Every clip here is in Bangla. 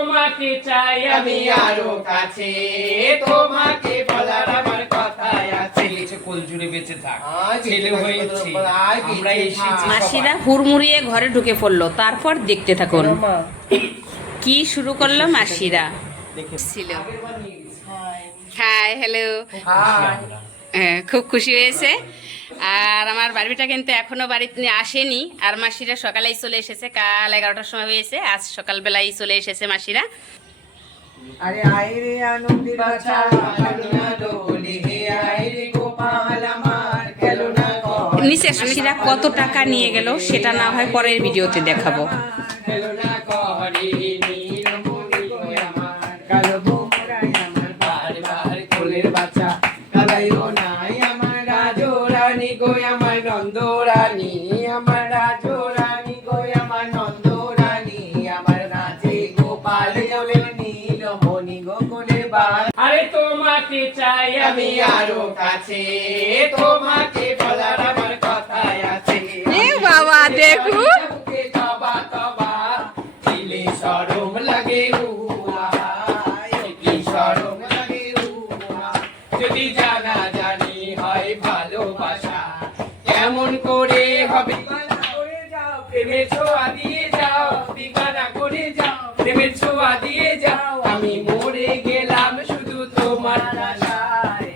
তোমাকে চাই আমি আরও কাছে। তোমাকে বলার আমার কথাই আছে। কোল জুড়ে বেঁচে থাক। ছেলে হয়েছে। আমরা এসেছি মাসিরা হুড়মুড়িয়ে ঘরে ঢুকে পড়ল। তারপর দেখতে থাকুন। কি শুরু করল মাসিরা? ছিল। Hi hello. হ্যাঁ, খুব খুশি হয়েছে। আর আমার বাড়িটা কিন্তু এখনও বাড়িতে আসেনি। আর মাসিরা সকালেই চলে এসেছে কাল এগারোটার সময় হয়েছে আজ সকালবেলাই চলে এসেছে মাসিরা। আরে আয় আনন্দের বাছা বাছা খেলো হে আয় গোপাল আমার খেলো না নিচে মাসিরা কত টাকা নিয়ে গেল সেটা না হয় পরের ভিডিওতে দেখাবো। খেলো না গো আমার নন্দরানী আমার রাজরানী গো আমার নন্দরানী আমার রাজে গোপাল গো কোলের বাচ্চা আরে তোমাকে চাই আমি আরও কাছে তোমাকে বলার আমার কথাই আছে। এ বাবা, দেখুন। বুকে তবা তবা দিলে শরম লাগে উহা কি শরম লাগে উহা যদি জানা প্রেমের ছোঁয়া দিয়ে যাও দিবানা করে যাও প্রেমের ছোঁয়া দিয়ে যাও। আমি মরে গেলাম শুধু তোমার আশায়।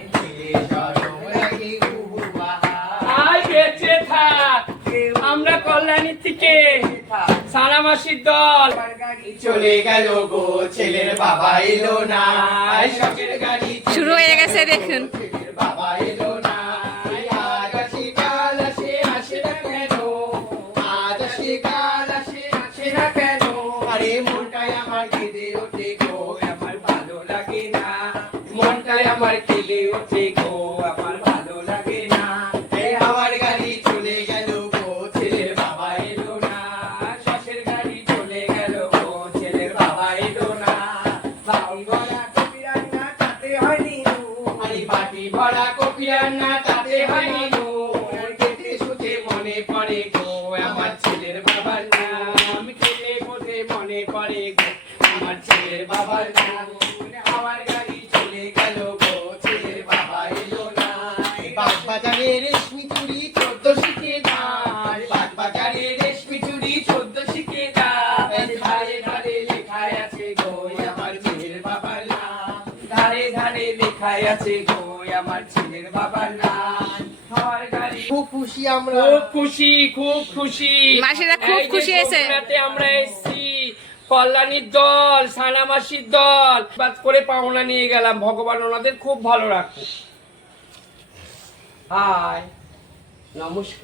বেঁচে থাক। আমরা কল্যাণী থেকে সারা মাসির দল। চলে গেল গো ছেলের বাবা এলো না। শুরু হয়ে গেছে দেখুন। আমার গাড়ি চলে গেল গো, ছেলের বাবা এলো না। শখের গাড়ি চলে গেল গো, ছেলের বাবা এলো না। বাউল গলা কপি রান্না তাতে বাটি ভরা কপি রান্না তাতে হয়নি মনে পড়ে গো আমার ছেলের বাবার নাম। আমার গাড়ি চলে গেল গো ছেলের বাবা এলো না। বাগ বাজারে রেশমি চুড়ি চোদ্দ শিখে দাঁড় বাগ বাজারে রেশমি চুড়ি চোদ্দ শিখে দাঁড় ধারে ধারে লেখায় আছে গো আমার ছেলের বাবার নাম। ধারে ধারে লেখায় আছে গো আমার ছেলের বাবার নাম। খুব খুশি আমরা। খুব খুশি খুব খুশি। মাসিরা খুব খুশি হয়েছে। আমরা এসেছি। কল্যাণীর দল, সানামাসির দল। বাদ করে পাওনা নিয়ে গেলাম। ভগবান ওনাদের খুব ভালো রাখবে হাই, নমস্কার।